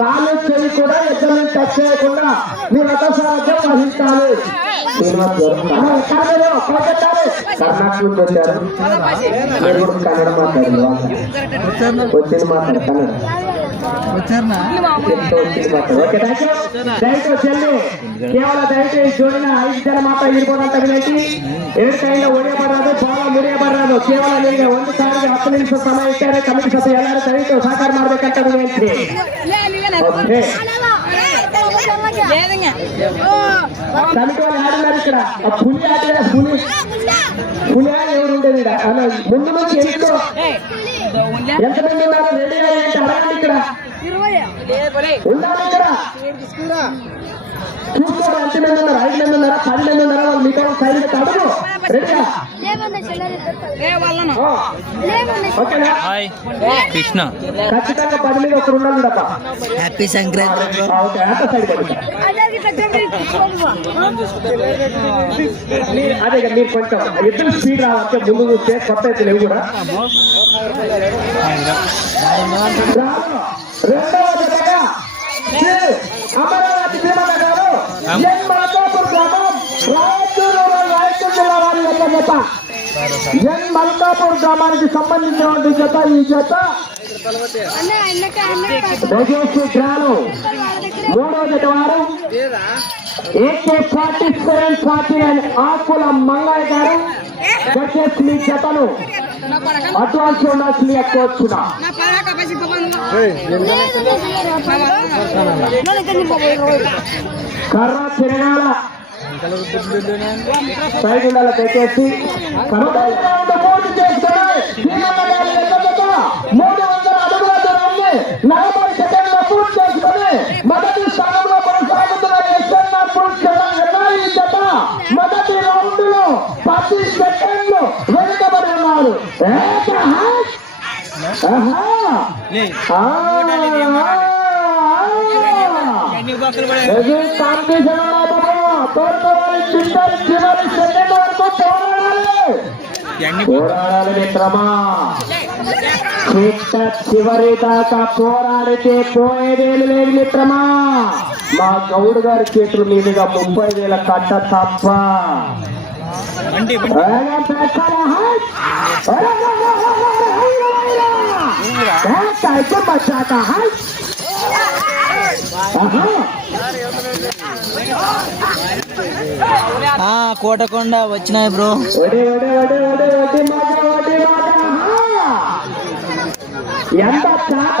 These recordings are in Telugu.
కాలు కూడా ఎక్కడ టచ్ చేయకుండా మీ రథ సారథ్యం వహించాలి వచ్చారు కన్నడ మాట్లాడండి వచ్చింది మాట్లాడు కన్నడ. వచ్చారనా ಎಂಟು వచ్చింది ಮಾತ್ರ. Okay, thank you. ದಯವಿಟ್ಟು ಚೆಲ್ಲಿ ಕೇವಲ ದಯವಿಟ್ಟು ಈ ಜೋಡಿನ ಐದು ಜನ ಮಾತ್ರ ಇರ್ಬೋದಂತ ವಿನಂತಿ ಎರಡು ಕೈಯಿಂದ ಹೊಡೆಯಬಾರದು ಬಾಲ ಮುರಿಯಬಾರದು ಕೇವಲ ನಿಮಗೆ ಒಂದು ಸಾರಿಗೆ ಹತ್ತು ನಿಮಿಷ ಸಮಯ ಇಟ್ಟರೆ ಕಮಿಟಿ ಸಭೆ ಎಲ್ಲರೂ ದಯವಿಟ್ಟು ಸಹಕಾರ ಮಾಡ್ಬೇಕಂತ ವಿನಂತಿ ಓಕೆ కమిటీ వాళ్ళు ఆడినారు ఇక్కడ ఆ పులి ఆడిన పులి పులి ఆడి ఎవరు ఉండేది ఈడ? అలా ముందు నుంచి ఎందుకో ఎంతమంది ఉన్నారు రెడీ అయ్యి అడగండి ఇక్కడ? ఎంతమంది ఉన్నారు? ఐదు మంది ఉన్నారా? పది మంది ఉన్నారా? వాళ్ళు మీతో సైడ్ అడుగు కృష్ణ. ఖచ్చితంగా పది మీద ఒకరు ఉండాలి తప్ప హ్యాపీ సంక్రాంతి అదే మీరు కొంచెం ఎద్దులు స్పీడ్ రావాలంటే ముందు చూస్తే కొత్త ఎద్దులు కూడా. రెండవ జతగా అమరావతి భీమన్న గారు ఎన్ మల్కాపూర్ గ్రామం జిల్లా వారి జత ఎన్ మల్కాపూర్ గ్రామానికి సంబంధించినటువంటి జత ఈ జత దయచేసి గ్రామం జత వారు. AK forty seven forty nine Akula Mangaiah గారు. వచ్చేసి మీ జతను అడ్వాన్స్ ఉండాల్సింది ఎక్కువ వచ్చిన కర్ర తిరగాల సైడ్ ఉండాలి దయచేసి కనుక పూర్తి చేసుకొని మూడు వందల అడుగుల దూరాన్ని నలభై సెకండ్ల పూర్తి చేసుకొని మొదటి స్థానంలో కొనసాగుతున్న ఎస్ఎన్ఆర్ పూర్తి ఎన్ఆర్ఈ జత మొదటి రౌండ్లో పది సెకండ్లు వెనుకబడి ఉన్నారు ఆ. కాంపిటీషన్ తోడుకోవాలి చివరి చివరి సెకండ్ వరకు పోరాడాలి పోరాడాలి మిత్రమా చిట్ట చివరి దాకా పోరాడితే పోయేదేలు లేదు మిత్రమా మా గౌడు గారి చేతుల మీదుగా ముప్పై వేల కట్ట తప్ప అయితే కోటకొండ వచ్చినాయి బ్రో. ఎంత చాట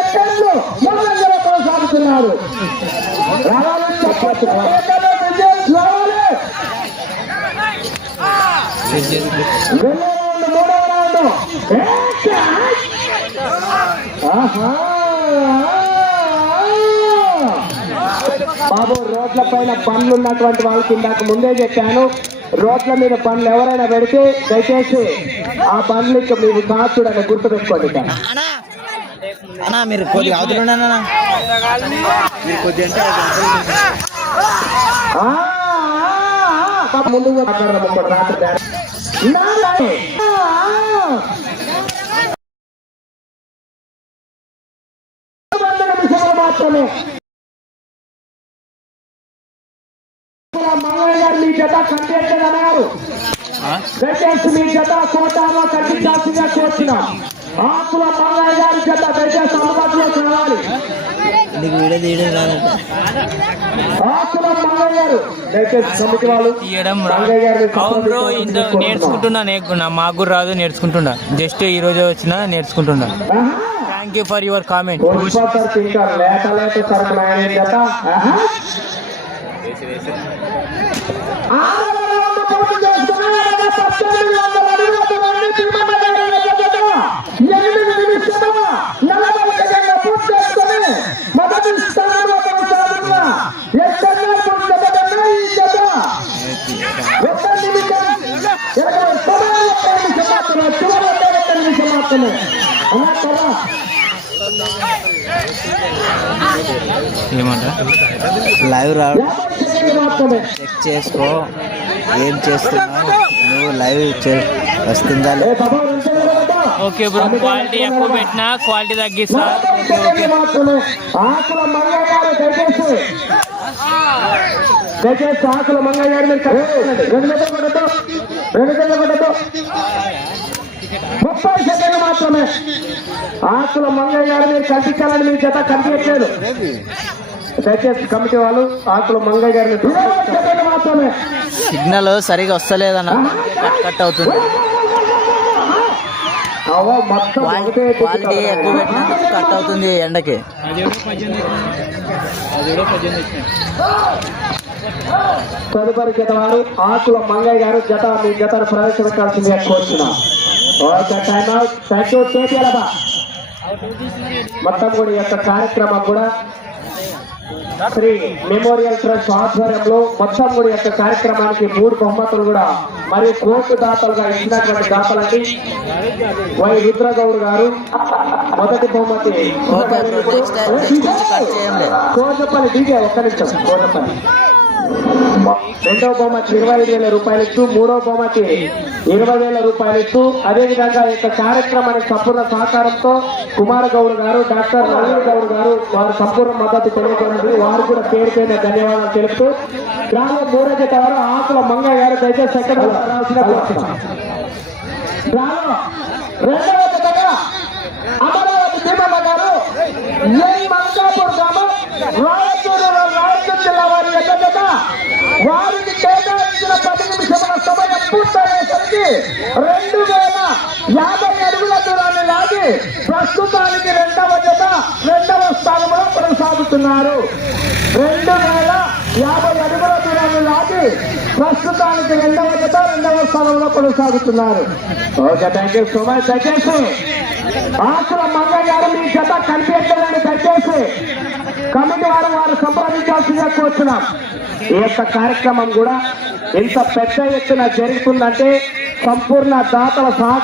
కొనసాగుతున్నారు బాబు రోడ్ల పైన పనులు ఉన్నటువంటి వాళ్ళకి ఇందాక ముందే చెప్పాను. రోడ్ల మీద పనులు ఎవరైనా పెడితే దయచేసి ఆ పనులకి మీరు కాచుడని గుర్తు పెట్టుకోండి అన్నా మీరు కొద్దిగా అన్నా మీరు కొద్దిగా అంటే మాత్రమే. మీ జత కంటెంట్ అన్నారు. దయచేసి మీ జత కోటాలో కనిపించాల్సిందిగా కోరుతున్నాం ఆకుల గారి జత దయచేసి అందుబాటులో రావాలి. నీకు వీడియో తీయడం రాదంట ఆకుల మంగళ గారు దయచేసి కమిటీ వాళ్ళు తీయడం రా. మంగయ్య గారిని అవును బ్రో సంప్రదించాలని ఇంత కోరుతున్నాం. నేర్చుకుంటున్నా నేర్చుకున్నా. మాకు కూడా రాదు నేర్చుకుంటున్నా. జస్ట్ ఈ రోజు వచ్చిన నేర్చుకుంటున్నా. Thank you for your comment ఏమంట? లైవ్ రావడం చెక్ చేసుకో. ఏం చేస్తున్నావు? నువ్వు లైవ్ చే- వస్తుందా ఓకే బ్రో క్వాలిటీ ఎక్కువ పెట్టినా క్వాలిటీ తగ్గిస్తా. ఆకుల మంగయ్య గారు. రెండు రెండు ముప్పై సెకండ్లు మాత్రమే. ఆకుల మంగయ్య గారు మీరు కనిపించాలని మీ జత కనిపించలేదు దయచేసి కమిటీ వాళ్ళు ఆకుల మంగయ్య గారిని సెకండ్లు మాత్రమే. సిగ్నల్ సరిగా వస్తలేదన్న కట్ కట్ అవుతుంది. క్వాలిటీ ఎక్కువ కట్ అవుతుంది ఎండకి. తదుపరి జత వారు ఆకుల మంగయ్య గారు జత మీ జతను ప్రవేశపెట్టాల్సిందిగా కోరుతున్నాం మొత్తం కూడా ఈ యొక్క కార్యక్రమం కూడా శ్రీ మెమోరియల్ ట్రస్ట్ ఆధ్వర్యంలో మొత్తం కూడా యొక్క కార్యక్రమానికి మూడు బహుమతులు కూడా మరియు కోర్టు దాతలుగా ఇచ్చినటువంటి దాతలకి వై రుద్రగౌడ్ గారు మొదటి బహుమతి. కోటపల్లి డీజే ఒక్క నిమిషం. కోటపల్లి రెండవ బహుమతి ఇరవై ఐదు వేల రూపాయలు ఇస్తూ మూడవ బహుమతి ఇరవై వేల రూపాయలు ఇస్తూ అదేవిధంగా ఈ యొక్క కార్యక్రమానికి సంపూర్ణ సహకారంతో కుమార గౌడ్ గారు డాక్టర్ నవీన్ గౌడ్ గారు వారు సంపూర్ణ మద్దతు తెలియజేయడానికి వారు కూడా పేరు పైన ధన్యవాదాలు తెలుపుతూ గ్రామ మూడో జత వారు ఆకుల మంగ గారు దయచేసి ఎక్కడ రావాల్సిన గ్రామం రెండవ జతగా అమరావతి భీమమ్మ గారు ఎన్ మల్కాపూర్ గ్రామం రాయచూరు రాయచూరు జిల్లా వారి యొక్క జత వారికి కేటాయించిన పది నిమిషముల సమయం పూర్తయ్యేసరికి రెండు వేల యాభై అడుగుల దూరాన్ని లాగి ప్రస్తుతానికి రెండవ జత రెండవ స్థానంలో కొనసాగుతున్నారు. రెండు వేల యాభై అడుగుల దూరాన్ని లాగి ప్రస్తుతానికి రెండవ జత రెండవ స్థానంలో కొనసాగుతున్నారు. Okay thank you so much దయచేసి ఆసుల మంగ గారు మీ జత కనిపించలేని దయచేసి కమిటీ వారు వారు సంప్రదించాల్సిందిగా కోరుతున్నాం. ఈ యొక్క కార్యక్రమం కూడా ఇంత పెద్ద ఎత్తున జరుగుతుందంటే సంపూర్ణ దాతల సహకారం